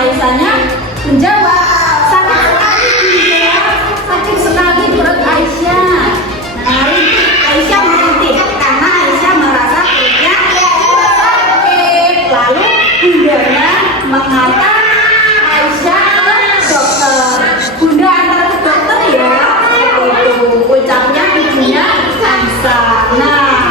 Aisyahnya menjawab, sakit sekali Bunda, sakit sekali perut Aisyah. Nah, Aisyah merintih karena Aisyah merasa perutnya sakit. Lalu bundanya mengatakan Aisyah ke dokter. Bunda antar ke dokter ya, itu ucapnya ibunya Aisyah. Nah,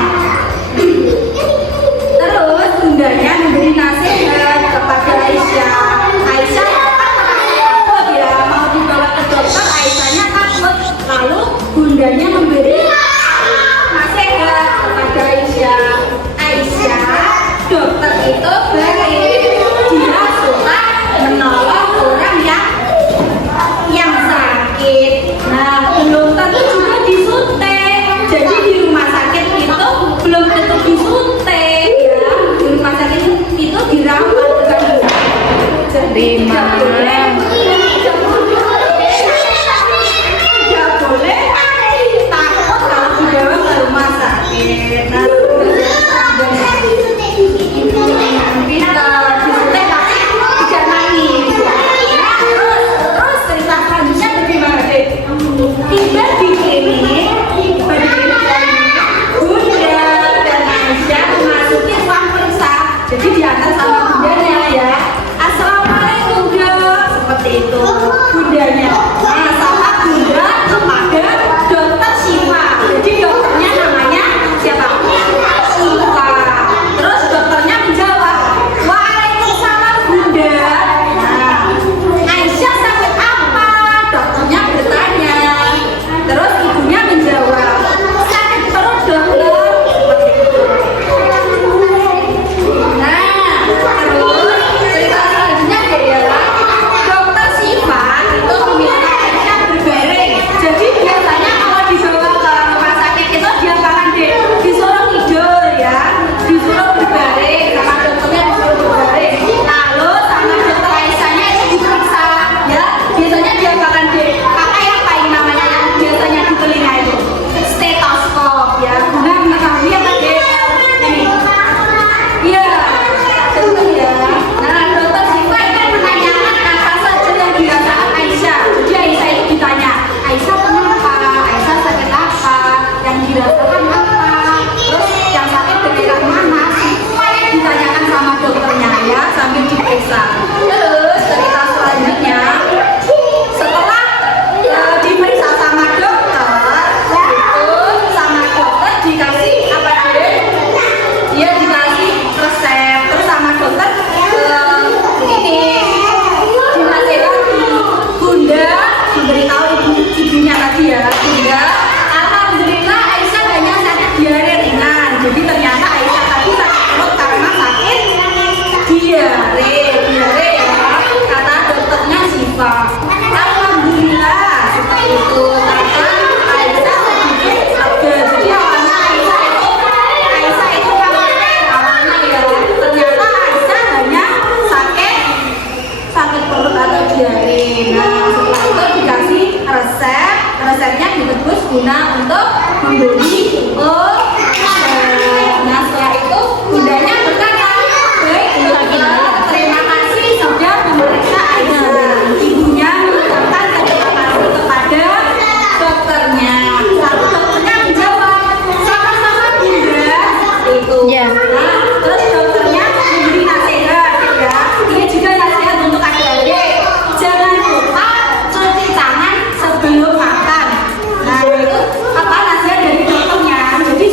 terus bundanya memberi nasihat kepada Aisyah. Aisyah takut ya, mau dibawa ke dokter, Aisyahnya takut. Lalu bundanya memberi nasihat kepada Aisyah. Aisyah, dokter itu baik, dia suka menolong orang yang sakit. Nah, belum tentu juga disuntik. Jadi di rumah sakit itu belum tentu disuntik ya. Di rumah sakit itu dirawat bukan. Jadi tidak boleh takut kalau dibawa ke rumah sakit. Nah, disuntik tapi tidak nangis. Terus cerita selanjutnya bagaimana deh? Tiba di klinik, Bunda dan Aisyah memasuki ruang periksa. Jadi diantar sama bundanya ya. Assalamualaikum dok, seperti itu bundanya. Nah, sama bunda kepada dokter Syifa. Jadi dokternya namanya siapa? Syifa. Terus dokternya menjawab, waalaikumsalam bunda. Nah, Aisyah sakit apa? Dokternya bertanya. Terus ibunya menjawab, sakit perut dokter. Seperti itu. Nah, terus cerita selanjutnya ya, dokter Syifa itu meminta Aisyah berbaring. Jadi biasanya kalau dibawa ke rumah sakit itu dia bakalan disuruh tidur ya, disuruh berbaring, sama dokternya disuruh berbaring. Lalu sama dokter Aisyahnya itu diperiksa ya. Biasanya dia bakalan pakai apa ini namanya yang biasanya di telinga itu, stetoskop ya, guna mengetahui apa ini. Iya, betul ya. Nah, dokter Syifa itu menanyakan apa saja yang dirasakan Aisyah. Jadi Aisyah itu ditanya, Aisyah kenapa? Aisyah sakit apa? Yang dirasakan apa? Terus yang sakit daerah mana? Semuanya ditanyakan sama dokternya ya, sambil diperiksa. Terus cerita selanjutnya, setelah diperiksa sama dokter, itu sama dokter dikasih apa deh? Dia dikasih resep, terus sama dokter ini dinasehati. Bunda memberitahu ibunya tadi ya, Bunda, alhamdulillah Aisyah hanya sakit diare ringan. Jadi ternyata Aisyah tadi sakit perut karena sakit diare ya, kata dokternya Syifa. Alhamdulillah seperti itu, kata Aisyah sedikit lega. Jadi awalnya Aisyah itu khawatir awalnya ya, ternyata Aisyah hanya sakit perut atau diare. Nah, setelah itu dikasih resepnya ditebus guna untuk membeli obat. Nah, setelah itu bundanya berkata, baik Bunda, terima kasih sudah memeriksa Aisyah. Ibunya mengucapkan terima kasih kepada dokternya. Lalu dokternya menjawab, sama-sama Bunda. Seperti itu. Nah, terus dokternya memberi nasihat ya. Ini juga nasihat untuk adik-adik. Jangan lupa cuci tangan sebelum makan. Nah, itu apa nasihat dari dokternya. Jadi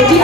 Jadi